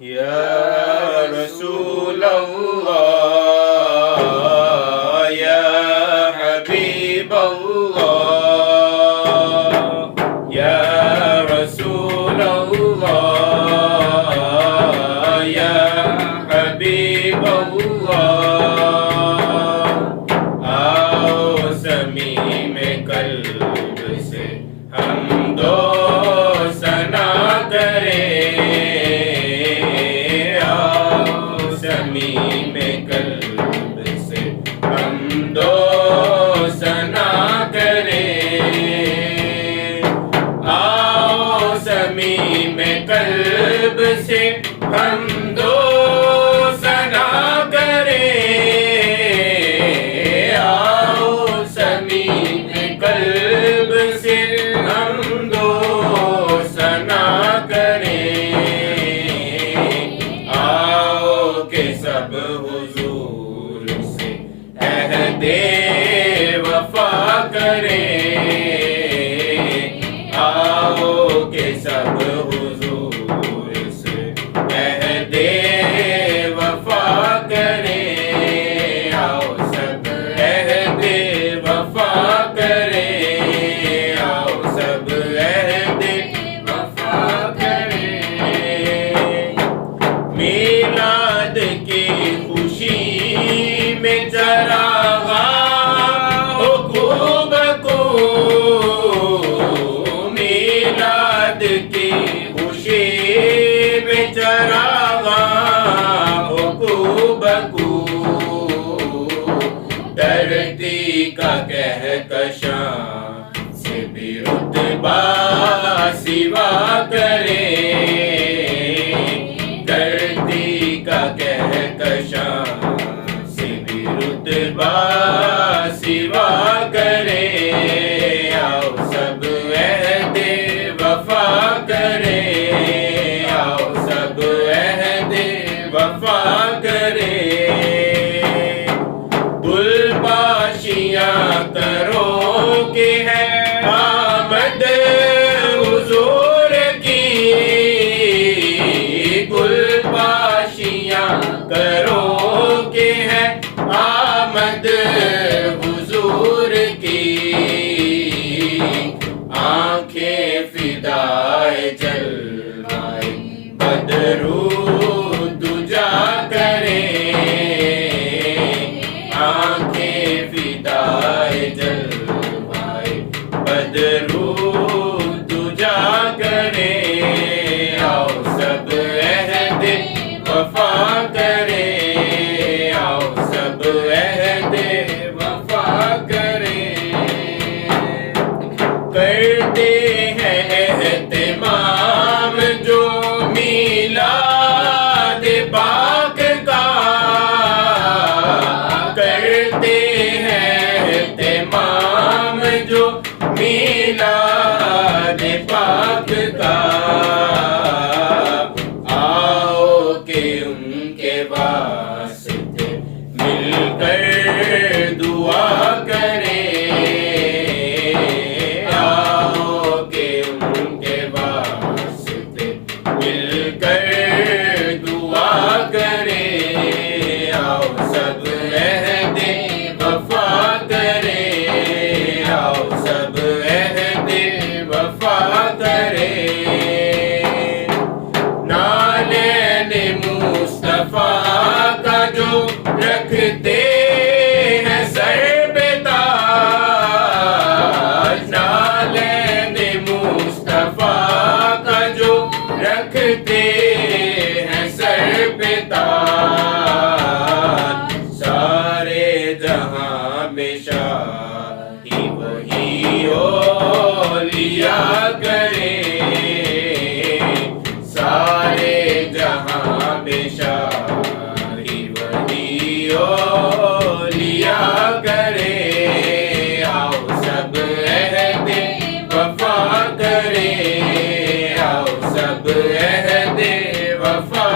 या रसूल अल्लाह या हबीब अल्लाह या रसूल अल्लाह या हबीब अल्लाह आओ समीम कल्ब से हम दो सना में कल्ब से हम दो सना करें। आओ समी में कल्ब से हम दो सना करें। आओ समी में कल्ब से हम दो सना सब हुजूर से अहदे वफा करें। आओ के सब हुजूर से अहदे वफा करें। आओ सब अहदे वफा करें। आओ सब अहदे वफा करें। मिलाद की खुशी में चरागा हो खूब को। मिलाद की खुशी में चरागा हो खूब को। धरती का कहकशां से भी रुतबा सिवा करे। कहकशां से भी रुतबा सिवा करे। आओ सब अहदे वफा करे। आओ सब अहदे वफा करे। गुलबाशियां करो के है आमद हुजूर की। गुलबाशियां करो के है आमद हुजूर की। आंखें फिदाए जलवाए बदरू दुजा करे। आंखें फिदाए जलवाए बदरू दुजा करे। आओ सब अहदे वफा करे। आओ सब अहदे वफा करे। करते हैं एहतिमाम जो मीलाद पाक का। करते हैं एहतिमाम जो मीलाद पाक का। उनके वास्ते मिलकर दुआ करें। आओ के उनके वास्ते मिलकर दुआ करें। आओ सब अहदे वफा करें। आओ सब अहदे वफा करें। मुस्तफा का जो रखते हैं सर पे ताज। नालेंदे मुस्तफा का जो रखते हैं सर पे ताज। सारे जहां में शाही वही औलिया करे। सारे जहां शाही वही औलिया करे। आओ सब अहदे वफा करे। आओ सब अहदे वफा